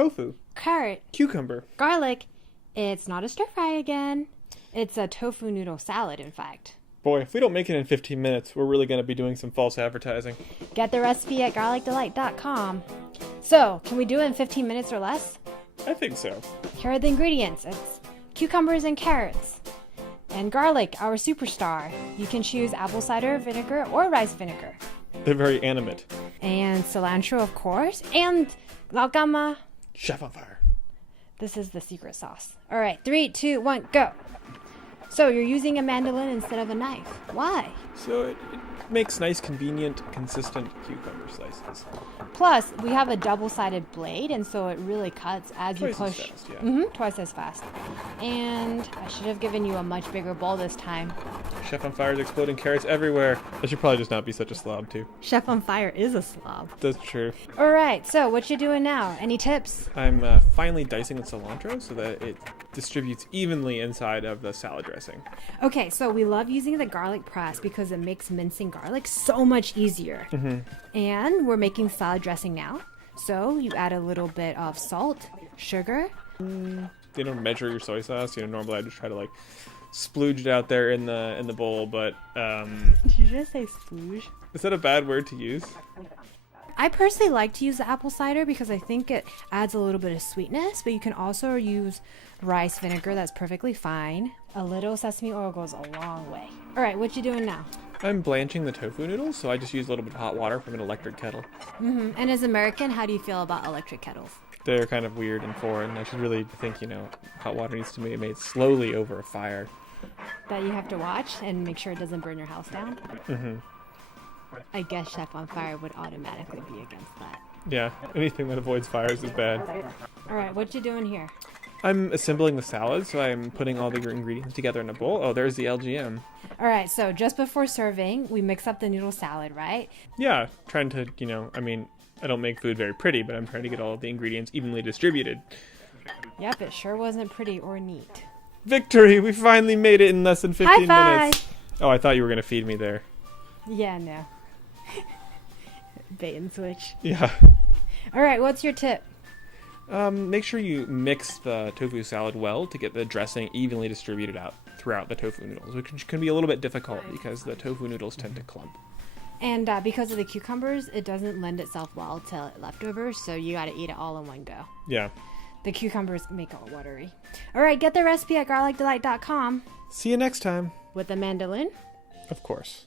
tofu, carrot, cucumber. garlic. It's not a stir fry again. It's a tofu noodle salad, in fact. Boy, if we don't make it in 15 minutes, we're really going to be doing some false advertising. Get the recipe at garlicdelight.com. So, can we do it in 15 minutes or less? I think so. Here are the ingredients. It's cucumbers and carrots. And garlic, our superstar. You can choose apple cider vinegar or rice vinegar. They're very animate. And cilantro, of course. And glaucoma. Chef on fire. This is the secret sauce. All right, 3, 2, 1, go. So you're using a mandolin instead of a knife. Why? So it makes nice, convenient, consistent cucumber slices. Plus, we have a double-sided blade, and so it really cuts as you Twice as push. fast, yeah. Twice as fast. And I should have given you a much bigger bowl this time. Chef on fire's exploding carrots everywhere. I should probably just not be such a slob, too. Chef on Fire is a slob. That's true. All right, so what you doing now? Any tips? I'm finally dicing the cilantro so that it distributes evenly inside of the salad dressing. Okay, so we love using the garlic press because it makes mincing garlic so much easier. And we're making salad dressing now. So you add a little bit of salt, sugar. They don't measure your soy sauce. Normally I just try to splooge it out there in the bowl, but Did you just say splooge? is that a bad word to use? I personally like to use the apple cider because I think it adds a little bit of sweetness, but you can also use rice vinegar. That's perfectly fine. A little sesame oil goes a long way. All right, what you doing now? I'm blanching the tofu noodles, so I just use a little bit of hot water from an electric kettle. And as American, how do you feel about electric kettles? They're kind of weird and foreign. I should really think, hot water needs to be made slowly over a fire. That you have to watch and make sure it doesn't burn your house down? I guess Chef on Fire would automatically be against that. Yeah, anything that avoids fires is bad. All right, what you doing here? I'm assembling the salad, so I'm putting all the ingredients together in a bowl. Oh, there's the LGM. All right, so just before serving, we mix up the noodle salad, right? Yeah, trying to, I don't make food very pretty, but I'm trying to get all of the ingredients evenly distributed. Yep, it sure wasn't pretty or neat. Victory! We finally made it in less than 15 High minutes. five! Oh, I thought you were going to feed me there. Yeah, no. Bait and switch. Yeah. All right, what's your tip? Make sure you mix the tofu salad well to get the dressing evenly distributed out throughout the tofu noodles, which can be a little bit difficult because the tofu noodles tend to clump. And because of the cucumbers, it doesn't lend itself well to leftovers, so you got to eat it all in one go. Yeah. The cucumbers make it all watery. All right, get the recipe at garlicdelight.com. See you next time. With a mandolin. Of course.